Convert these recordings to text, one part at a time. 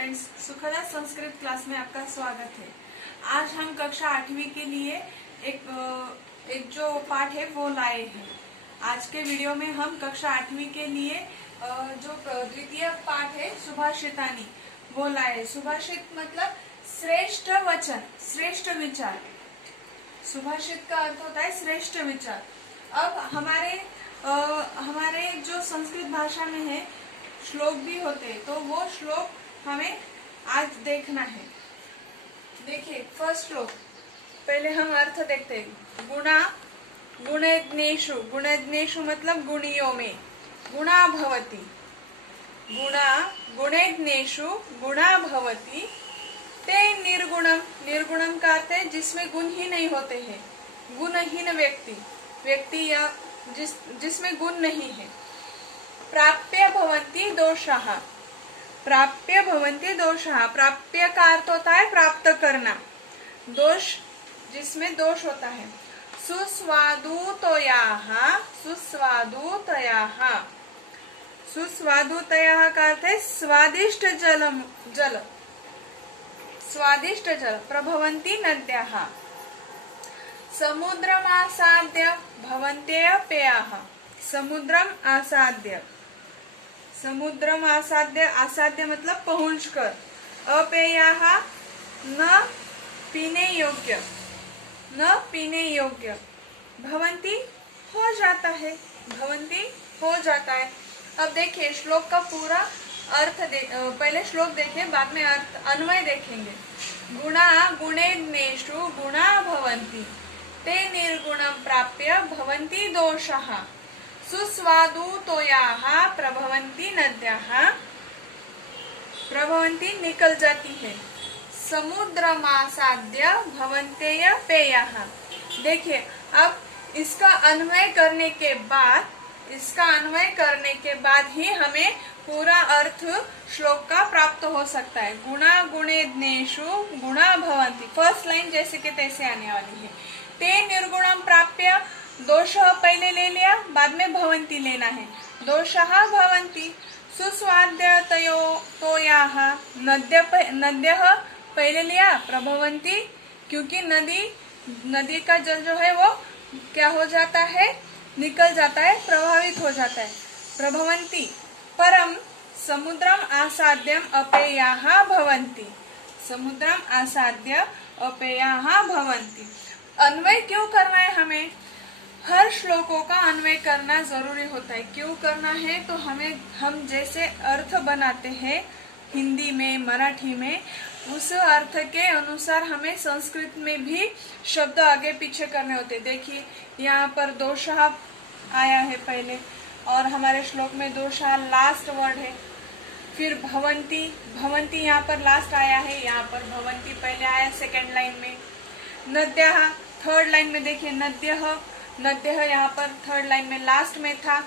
Friends, सुखदा Sanskrit class में आपका स्वागत है। आज हम कक्षा 8वीं के लिए एक जो पाठ है वो लाए हैं। आज के वीडियो में हम कक्षा 8वीं के लिए जो द्वितीय पाठ है सुभाषितानी वो लाए। सुभाषित मतलब श्रेष्ठ वचन, श्रेष्ठ विचार। सुभाषित का अर्थ होता है श्रेष्ठ विचार। अब हमारे जो संस्कृत भाषा में है श्लोक भी होते, तो वो श्लोक हमें आज देखना है। देखिए फर्स्ट श्लोक, पहले हम अर्थ देखते हैं। गुणज्ञेषु, गुणज्ञेषु मतलब गुणियों में। गुणा भवति, गुणज्ञेषु गुणा भवति ते निर्गुणम। निर्गुणम का अर्थ है जिसमें गुण ही नहीं होते हैं। गुणहीन व्यक्ति या जिसमें गुण नहीं है। प्राप्य भवन्ति दोषाः, प्राप्य भवन्ति दोषाः। प्राप्य का अर्थ होता है प्राप्त करना, दोष जिसमें दोष होता है। सुस्वादुतयाः, सुस्वादुतयाः, सुस्वादुतयाः का अर्थ है स्वादिष्ट जल, स्वादिष्ट जल। प्रभवन्ति नद्याः, समुद्रमासाद्य भवन्त्येव पेयाः। समुद्रम आसाद्य, समुद्रम आसाद्य, आसाद्य मतलब पहुंचकर। अपेयाः न पीने योग्य, न पीने योग्य। भवन्ति हो जाता है, भवन्ति हो जाता है। अब देखिए श्लोक का पूरा अर्थ पहले श्लोक देखें, बाद में अर्थ अन्वय देखेंगे। गुणा गुणेज्ञेषु गुणा भवन्ति ते निर्गुणं प्राप्य भवन्ति दोषाः। सुस्वादुतयाः प्रभवन्ति नद्याः, प्रभवन्ति निकल जाती है। समुद्रमासाद्य भवन्त्येव पेयाः। देखिए अब इसका अन्वय करने के बाद ही हमें पूरा अर्थ श्लोक का प्राप्त हो सकता है। गुणा गुणेज्ञेषु गुणा भवन्ति, फर्स्ट लाइन जैसे के तैसे आने वाली है। ते निर्गुणं प्राप्य, दोष पहले ले लिया, बाद में भवन्ति लेना है। दोषः भवन्ति। सुस्वाद्यतयोः, नद्यः पहले लिया, प्रभवन्ति क्योंकि नदी का जल जो है वो क्या हो जाता है, निकल जाता है, प्रभावित हो जाता है। प्रभवन्ति। परम समुद्रम आसाद्यम अपेयाः भवन्ति, समुद्रम आसाद्य अपेयाः भवन्ति। अन्वय क्यों करना है हमें? हर श्लोकों का अन्वय करना जरूरी होता है। क्यों करना है? तो हम जैसे अर्थ बनाते हैं हिंदी में, मराठी में, उस अर्थ के अनुसार हमें संस्कृत में भी शब्द आगे पीछे करने होते। देखिए यहाँ पर दोषः आया है पहले, और हमारे श्लोक में दोषः लास्ट वर्ड है। फिर भवन्ति, भवन्ति यहाँ पर लास्ट आया है, यहाँ पर भवन्ति पहले आया सेकेंड लाइन में। नद्याः थर्ड लाइन में, देखिए नद्यः यहाँ पर थर्ड लाइन में लास्ट में था,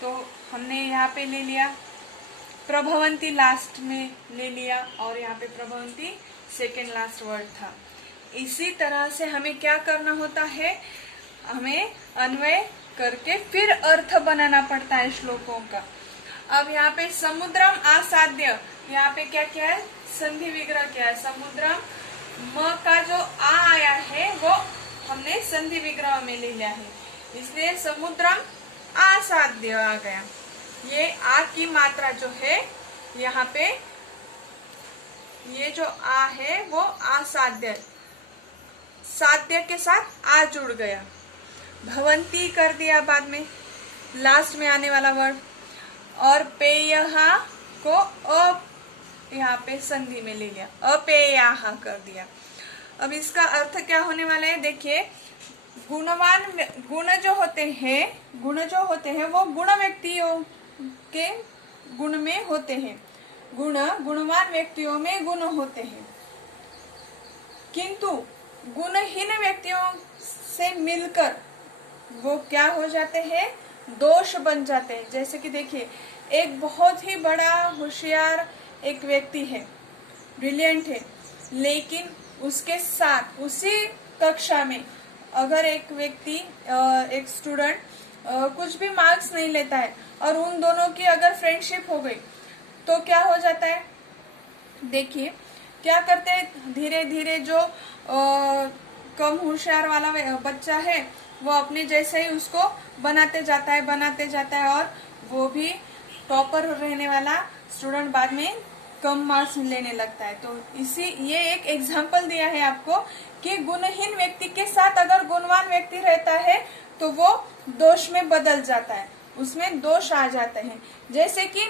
तो हमने यहाँ पे ले लिया। प्रभवन्ति लास्ट में ले लिया, और यहाँ पे प्रभवन्ति सेकेंड लास्ट वर्ड था। इसी तरह से हमें क्या करना होता है, हमें अन्वय करके फिर अर्थ बनाना पड़ता है श्लोकों का। अब यहाँ पे समुद्रम आसाद्य, यहाँ पे क्या क्या है, संधि विग्रह क्या है। समुद्रम म का जो आ आया है वो हमने संधि विग्रह में ले लिया है, इसलिए समुद्रम आसाद्य आ गया। ये आ की मात्रा जो है यहाँ पे, ये जो आ है वो आसाद्य, साध्य के साथ आ जुड़ गया। भवन्ति कर दिया बाद में, लास्ट में आने वाला वर्ड। और पेयः को यहाँ पे संधि में ले लिया, अपेयाः कर दिया। अब इसका अर्थ क्या होने वाला है, देखिए गुण जो होते हैं वो गुण व्यक्तियों के गुण में होते हैं। गुणवान व्यक्तियों में गुण होते हैं, किंतु गुणहीन व्यक्तियों से मिलकर वो क्या हो जाते हैं, दोष बन जाते हैं। जैसे कि देखिए एक बहुत ही बड़ा होशियार एक व्यक्ति है, ब्रिलियंट है, लेकिन उसके साथ उसी कक्षा में अगर एक व्यक्ति, एक स्टूडेंट कुछ भी मार्क्स नहीं लेता है और उन दोनों की अगर फ्रेंडशिप हो गई, तो क्या हो जाता है, देखिए क्या करते हैं, धीरे धीरे जो कम होशियार वाला बच्चा है वो अपने जैसे ही उसको बनाते जाता है और वो भी टॉपर रहने वाला स्टूडेंट बाद में कम मार्क्स लेने लगता है। तो ये एक एग्जाम्पल दिया है आपको कि गुणहीन व्यक्ति के साथ अगर गुणवान व्यक्ति रहता है तो वो दोष में बदल जाता है, उसमें दोष आ जाते हैं। जैसे कि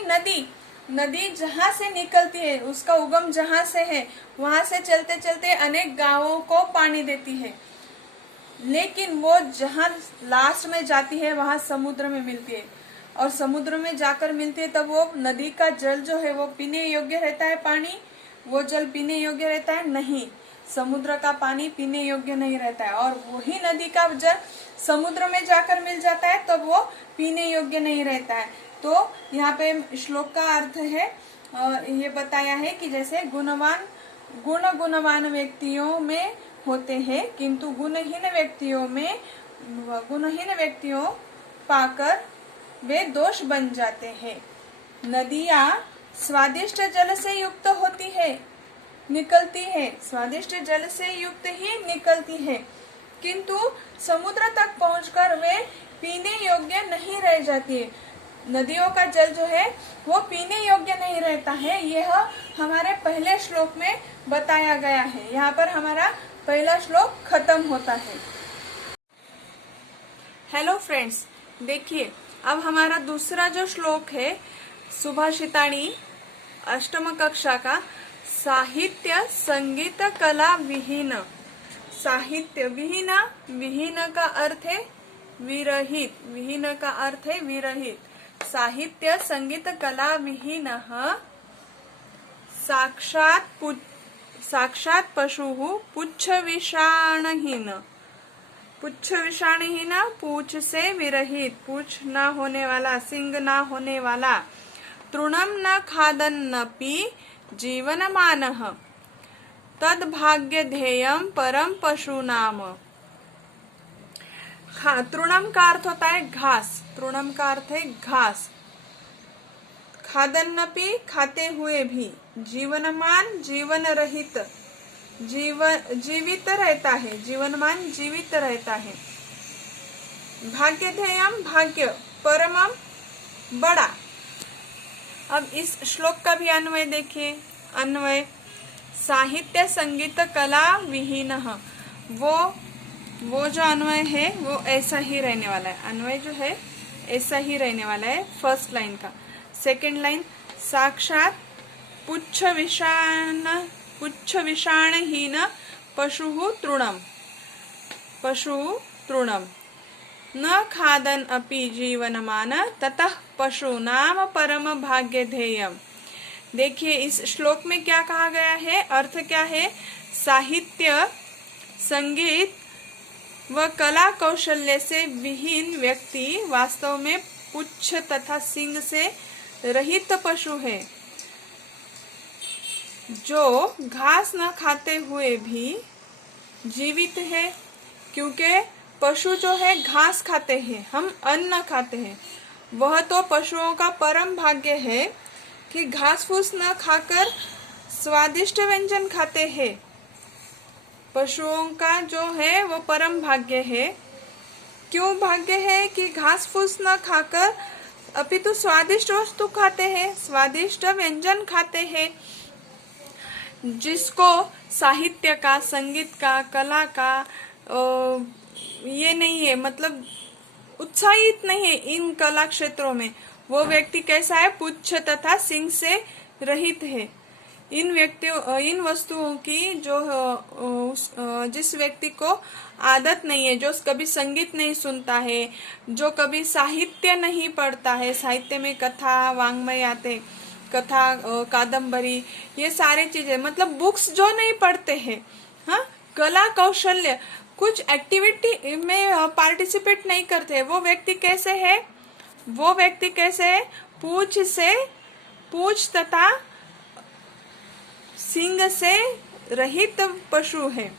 नदी जहाँ से निकलती है, उसका उगम जहाँ से है, वहां से चलते चलते अनेक गांवों को पानी देती है, लेकिन वो जहाँ लास्ट में जाती है वहां समुद्र में मिलती है, और समुद्र में जाकर मिलती है तब वो नदी का जल जो है वो पीने योग्य रहता है, पानी वो जल पीने योग्य रहता है नहीं, समुद्र का पानी पीने योग्य नहीं रहता है। और वही नदी का जल समुद्र में जाकर मिल जाता है तब वो पीने योग्य नहीं रहता है। तो यहाँ पे श्लोक का अर्थ है, ये बताया है कि जैसे गुणवान व्यक्तियों में होते हैं, किंतु गुणहीन व्यक्तियों पाकर वे दोष बन जाते हैं। नदियाँ स्वादिष्ट जल से युक्त होती है, निकलती है, स्वादिष्ट जल से युक्त ही निकलती है, किंतु समुद्र तक पहुंचकर वे पीने योग्य नहीं रह जाती है। नदियों का जल जो है वो पीने योग्य नहीं रहता है, यह हमारे पहले श्लोक में बताया गया है। यहाँ पर हमारा पहला श्लोक खत्म होता है। हेलो फ्रेंड्स, देखिए अब हमारा दूसरा जो श्लोक है सुभाषितानी अष्टम कक्षा का, साहित्य संगीत कला विहीन। साहित्य विहीन का अर्थ है विरहित, विहीन का अर्थ है विरहित। साहित्य संगीत कला विहीन साक्षात पशु पुच्छ विषाणहीन। पुच्छ विषाणहीन पूछ से विरहित, पूछ न होने वाला, सिंग न होने वाला। तृणम न खादन्नपि जीवनमानः तद भाग्य ध्येयम परम पशु नाम। तृणम का अर्थ होता है घास, तृणम का अर्थ है घास। खादन्नपि खाते हुए भी, जीवनमान जीवन रहित, जीवित रहता है, जीवनमान जीवित रहता है। भाग्य ध्येयम भाग्य, परमम बड़ा। अब इस श्लोक का भी अन्वय देखिए, अन्वय साहित्य संगीत कला विहीन, वो जो अन्वय है वो ऐसा ही रहने वाला है, अन्वय जो है ऐसा ही रहने वाला है फर्स्ट लाइन का। सेकंड लाइन साक्षात पुच्छ विषाणहीन पशु तृणम न खादन अपि जीवनमान ततः पशूनाम परम भाग्य ध्येयम। देखिए इस श्लोक में क्या कहा गया है, अर्थ क्या है। साहित्य संगीत व कला कौशल्य से विहीन व्यक्ति वास्तव में पुच्छ तथा सिंग से रहित पशु है, जो घास न खाते हुए भी जीवित है। क्योंकि पशु जो है घास खाते हैं, हम अन्न खाते हैं। वह तो पशुओं का परम भाग्य है कि घास फूस न खाकर स्वादिष्ट व्यंजन खाते हैं। पशुओं का जो है वो परम भाग्य है। क्यों भाग्य है कि घास फूस न खाकर अपितु स्वादिष्ट वस्तु खाते हैं, स्वादिष्ट व्यंजन खाते हैं, जिसको साहित्य का, संगीत का, कला का ये नहीं है, मतलब उत्साहित नहीं है इन कला क्षेत्रों में। वो व्यक्ति कैसा है, पुच्छ तथा सिंग से रहित है। इन वस्तुओं की जो जिस व्यक्ति को आदत नहीं है, जो कभी संगीत नहीं सुनता है, जो कभी साहित्य नहीं पढ़ता है, साहित्य में कथा वांग्मय आते, कथा कादम्बरी, ये सारी चीजें, मतलब बुक्स जो नहीं पढ़ते हैं, हाँ, कला कौशल्य कुछ एक्टिविटी में पार्टिसिपेट नहीं करते, वो व्यक्ति कैसे है, पूछ तथा सिंग से रहित पशु है।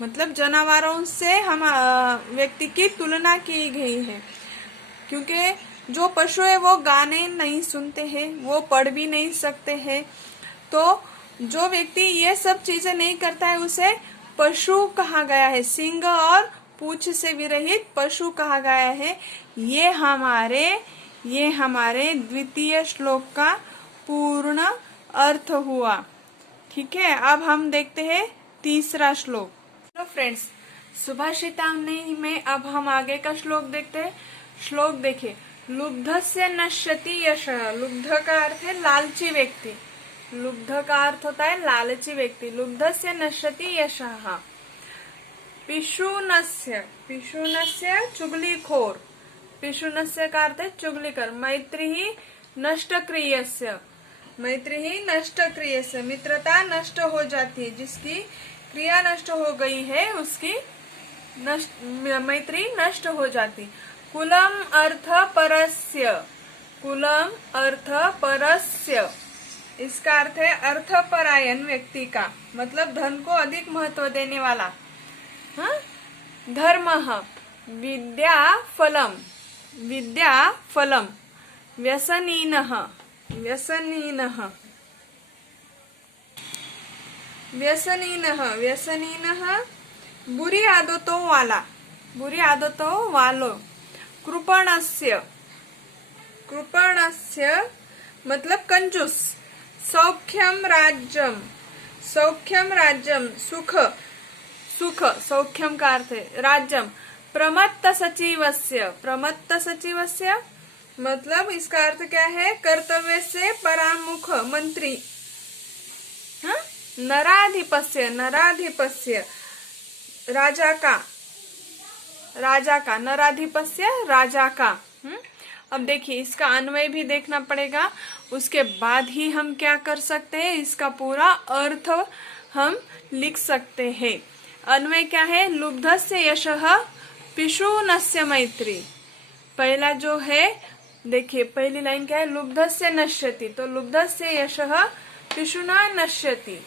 मतलब जानवरों से हम व्यक्ति की तुलना की गई है, क्योंकि जो पशु है वो गाने नहीं सुनते हैं, वो पढ़ भी नहीं सकते हैं, तो जो व्यक्ति ये सब चीजें नहीं करता है उसे पशु कहा गया है। सींग और पूंछ से विरहित पशु कहा गया है। ये हमारे द्वितीय श्लोक का पूर्ण अर्थ हुआ। ठीक है, अब हम देखते हैं तीसरा श्लोक। तो फ्रेंड्स, सुभाषितामणि में अब हम आगे का श्लोक देखते हैं। श्लोक देखिए, लुब्धस्य नश्यति यशः। लुब्ध का अर्थ है लालची व्यक्ति। लुब्ध का अर्थ होता है लालची व्यक्ति। लुब्धस्य नश्यति यशः। पिशूनस्य, पिशूनस्य चुगलीखोर। पिशूनस्य का अर्थ है चुगलीखोर। मैत्री नष्टक्रियस्य, मैत्री नष्टक्रियस्य। मित्रता नष्ट हो जाती है, जिसकी क्रिया नष्ट हो गई है उसकी मैत्री नष्ट हो जाती। कुलम अर्थ परस्य, कुलम अर्थ परस्य। इसका अर्थ है अर्थपरायण व्यक्ति का, मतलब धन को अधिक महत्व देने वाला। धर्मः विद्या फलम, विद्या फलम। व्यसनीनः, व्यसनीनः, व्यसनीनः, व्यसनीनः बुरी आदतों वाला, बुरी आदतों वालों। कृपणस्य, कृपणस्य मतलब कंजूस। सौख्यम राज्यम, सौख्यम राज्यम सुख, सुख सौख्यम का अर्थ है राज्यम। प्रमत्त सचिवस्य, प्रमत्त सचिवस्य मतलब इसका अर्थ क्या है? कर्तव्य से परामुख मंत्री। नराधिपस्य, नराधिपस्य राजा का, राजा का। नराधिपस्य राजा का। अब देखिए, इसका अन्वय भी देखना पड़ेगा, उसके बाद ही हम क्या कर सकते हैं, इसका पूरा अर्थ हम लिख सकते हैं। अन्वय क्या है? लुब्धस्य यशः पिशूनस्य मैत्री। पहला जो है, देखिए पहली लाइन क्या है? लुब्धस्य नश्यति। तो लुब्धस्य यशः पिशुना नश्यति,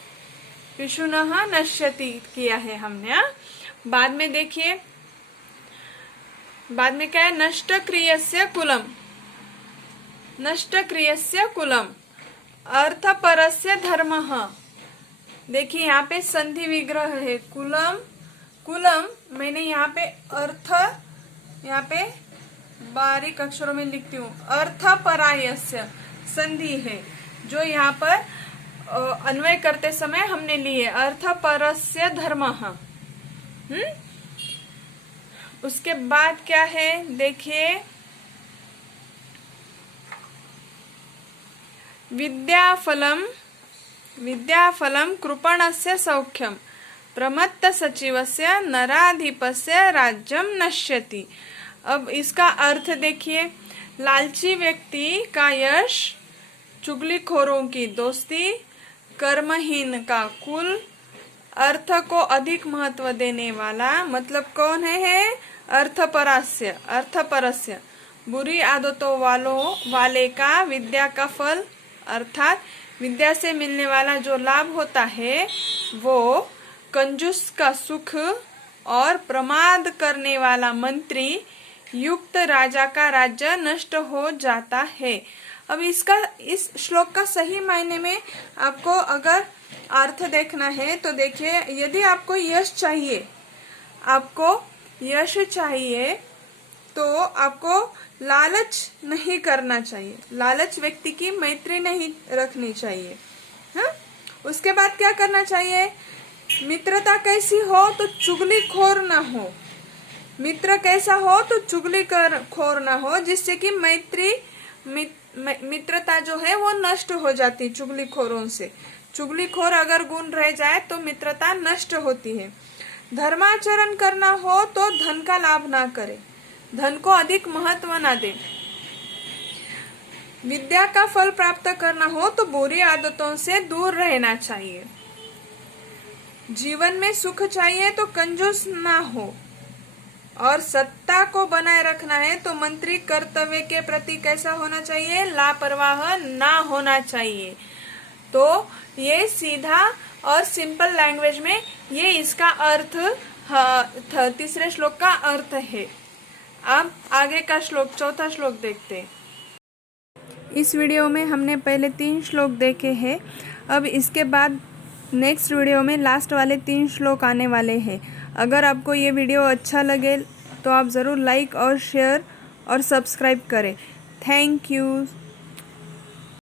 पिशुनः नश्यति किया है हमने। बाद में देखिए, बाद में क्या है? नष्ट क्रियस्य कुलम, नष्ट क्रियस्य कुलम। अर्थपरस्य धर्मः। देखिए यहाँ पे संधि विग्रह है। कुलम, कुलम मैंने यहाँ पे अर्थ, यहाँ पे बारीक अक्षरों में लिखती हूँ। अर्थपरायस्य संधि है, जो यहाँ पर अन्वय करते समय हमने लिए। अर्थपरस्य धर्मः। उसके बाद क्या है? देखिए, विद्याफलम, विद्याफलम कृपणस्य सौख्यम। प्रमत्त सचिवस्य नराधिपस्य राज्यम नश्यति। अब इसका अर्थ देखिए, लालची व्यक्ति का यश, चुगलीखोरों की दोस्ती, कर्महीन का कुल, अर्थ को अधिक महत्व देने वाला मतलब कौन है? अर्थपरास्य, अर्थपरस्य बुरी आदतों वाले का विद्या का फल, अर्थात विद्या से मिलने वाला जो लाभ होता है वो कंजूस का सुख, और प्रमाद करने वाला मंत्री युक्त राजा का राज्य नष्ट हो जाता है। अब इसका, इस श्लोक का सही मायने में आपको अगर अर्थ देखना है तो देखिए, यदि आपको यश चाहिए, आपको यश चाहिए तो आपको लालच नहीं करना चाहिए। लालच व्यक्ति की मैत्री नहीं रखनी चाहिए। उसके बाद क्या करना चाहिए? मित्रता कैसी हो तो चुगलीखोर ना हो। मित्र कैसा हो तो चुगलीखोर ना हो, जिससे कि मैत्री, मित्रता जो है वो नष्ट हो जाती है चुगलीखोरों से। चुगलीखोर अगर गुण रह जाए तो मित्रता नष्ट होती है। धर्माचरण करना हो तो धन का लाभ ना करे, धन को अधिक महत्व ना दे। विद्या का फल प्राप्त करना हो तो बुरी आदतों से दूर रहना चाहिए। जीवन में सुख चाहिए तो कंजूस ना हो, और सत्ता को बनाए रखना है तो मंत्री कर्तव्य के प्रति कैसा होना चाहिए? लापरवाह ना होना चाहिए। तो ये सीधा और सिंपल लैंग्वेज में ये इसका अर्थ, तीसरे श्लोक का अर्थ है। अब आगे का श्लोक, चौथा श्लोक देखते हैं। इस वीडियो में हमने पहले 3 श्लोक देखे हैं। अब इसके बाद नेक्स्ट वीडियो में लास्ट वाले 3 श्लोक आने वाले हैं। अगर आपको ये वीडियो अच्छा लगे तो आप ज़रूर लाइक और शेयर और सब्सक्राइब करें। Thank you.